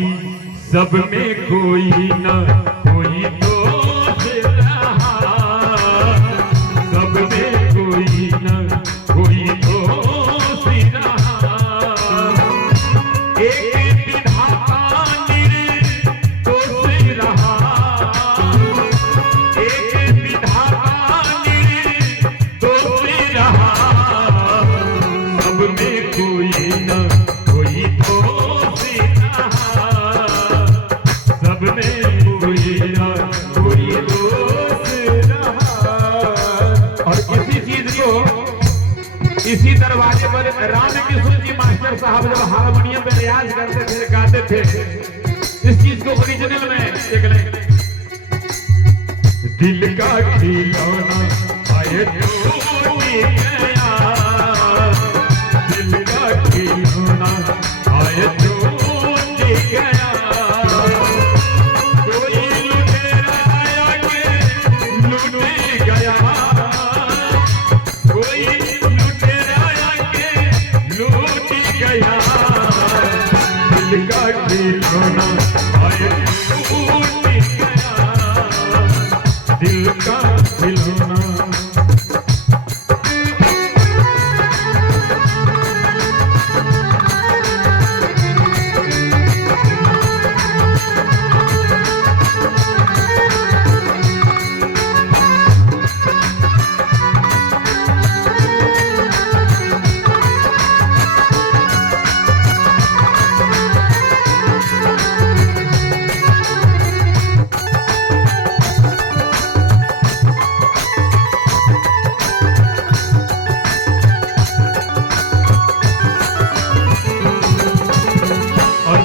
बाकी सब में कोई न कोई दोष रहा, सब में कोई न कोई दोष रहा। एक विधाता निर्दोष रहा, एक विधाता निर्दोष रहा, सब में कोई न कोई दोष रहा, सब में कोई न कोई दोष रहा। और इसी चीज को इसी दरवाजे पर रामकिशोर जी मास्टर साहब जब हारमोनियम पे रियाज करते थे, गाते थे, इस चीज को ओरिजिनल में देख लें। दिल का खिलौना आए टूट गया, दिल का खिलौना आए टूट गया, कोई लुटेरा आके लूट गया, कोई लुटेरा आके लूट गया, दिल का खिलौना आए टूट गया, दिल का खिलौना।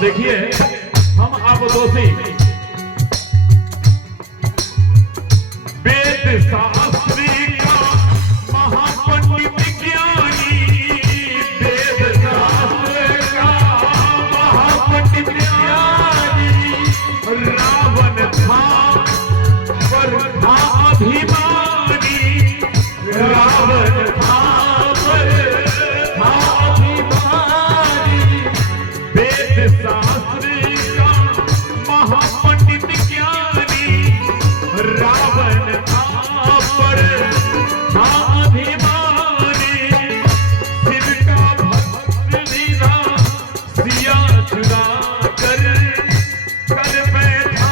देखिए हम आप दोषी वेद शास्त्री का महापंडित ज्ञानी, वेद शास्त्र का महापंडित ज्ञानी, रावण था पर था अभिमानी, रावण था पर था अभिमानी, वेद शास्त्री का महापंडित ज्ञानी, रावण था पर था अभिमानी, शिव का भक्त दीना सिया चुरा कर बैठा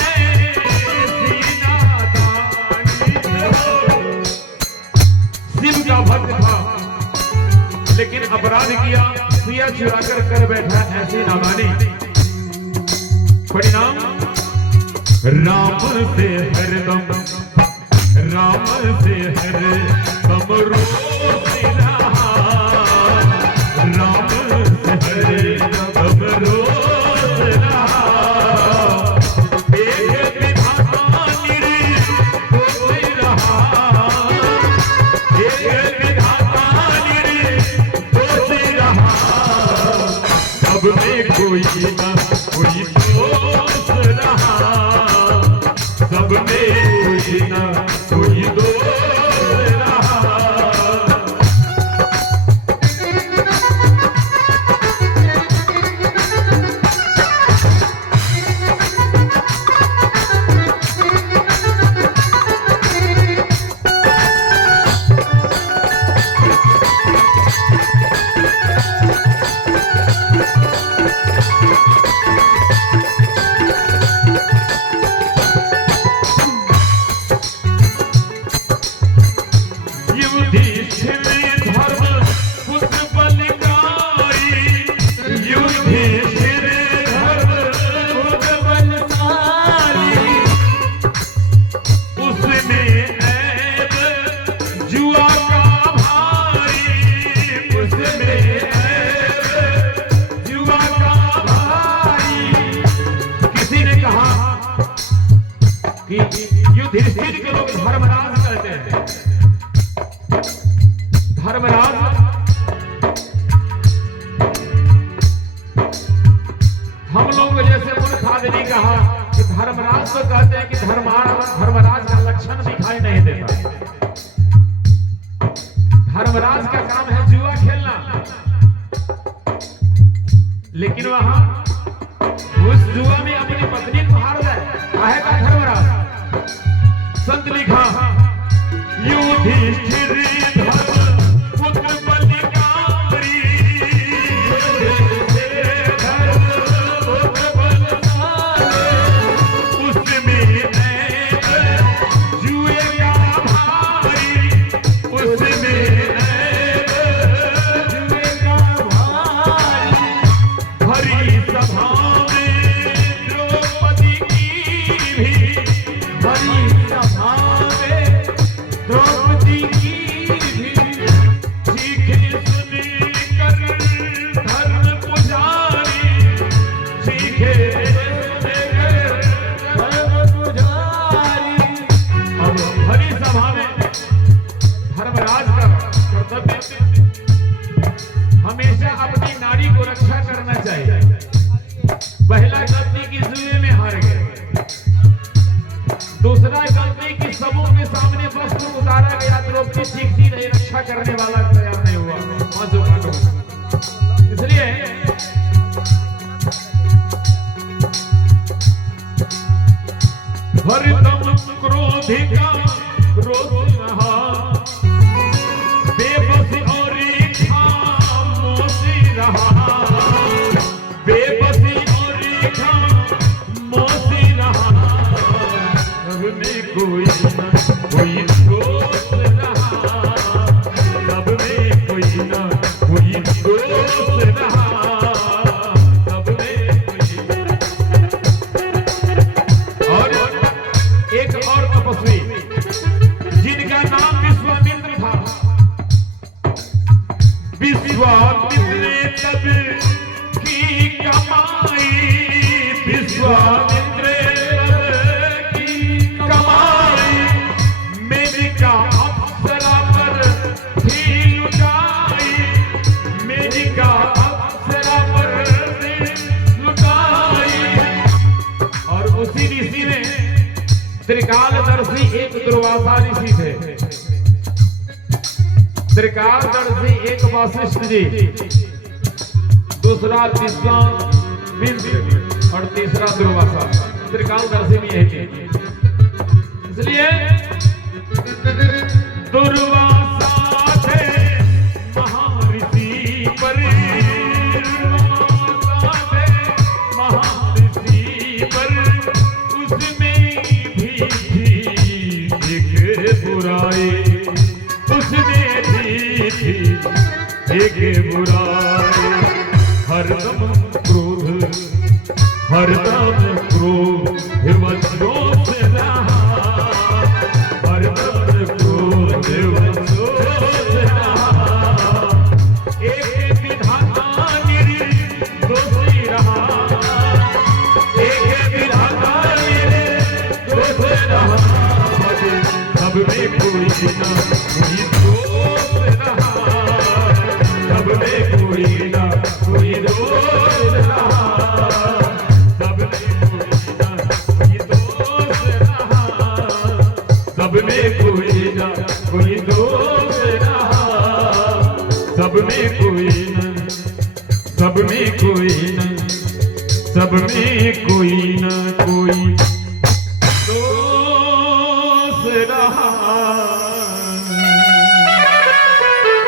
ऐसी नादानी। शिव का भक्त था लेकिन अपराध किया, सिया चुरा कर बैठा ऐसी नादानी। परिणाम राम से हरदम, राम से हरदम रोज रहा, राम से हरदम रोज रहा, एक विधाता निर्दोष रहा, एक विधाता निर्दोष रहा, सब में कोई न कोई दोष रहा, सब में कोई न कोई दोष रहा। युधिष्ठिर के लोग धर्मराज कहते हैं। धर्मराज हम लोग जैसे मूर्ख आदमी कहा कि धर्मराज तो कहते हैं कि धर्मराज का लक्षण दिखाई नहीं देता। धर्मराज का काम है जुआ खेलना, लेकिन वहां उस जुआ में अपनी पत्नी को हार जाए, काहे का धर्मराज। संत लिखा युधिष्ठिर पुत्र बलिकारी, उसमें जुए का भारी, उसमें जुए का भारी। हरी सभा में द्रौपदी की भी, हरी सभा में द्रौपदी की भी, चीखे सुन कर धर्म पुजारी, चीखे सुन कर धर्म पुजारी। अब हरी सभा में धर्मराज का कर्तव्य हमेशा अपनी नारी को रक्षा करना चाहिए। पहला गलती की जुए में हार गए, दूसरा गलती की सबों के सामने वस्त्र उतारा गया, द्रौपदी सीखती नहीं, रक्षा करने वाला तैयार नहीं हुआ। इसलिए हरदम क्रोधिका क्रोध रहा, बेबसी और खामोशी रहा, बेबसी और खामोशी रहा। सब में कोई न कोई दोस्त रहा, सब में कोई न कोई दोस्त रहा, सब में कोई। और एक और तपस्वी जिनका नाम विश्वामित्र था, विश्वामित्र ने तब की कमाई, विश्वामित्र तब की कमाई, मेदिका अप्सरा पर थी लुटाई, मेदिका अप्सरा पर थी लुटाई। और उसी ऋषि ने त्रिकालदर्शी एक दुर्वासा ऋषि थे, त्रिकालदर्शी एक वशिष्ठ जी, दूसरा विश्वामित्र और तीसरा दुर्वासा। त्रिकालदर्शी भी यही थे। इसलिए दुर्वासा थे महर्षि पर, दुर्वासा थे महर्षि पर, उसमें भी थी एक बुराई, उसमें भी थी एक बुराई। हरदम क्रोध, हरदम क्रोध वशों से रहा, हरदम क्रोध वशों से रहा। एक विधाता निर्दोषी रहा, एक विधाता निर्दोषी रहा। सब में कोई न कोई दोस्त रहा, सब में कोई न कोई दोस्त रहा, सब में कोई न कोई दोस्त रहा, सब में कोई न कोई दोस्त रहा, सब में कोई न, सब में कोई न, सब में कोई न कोई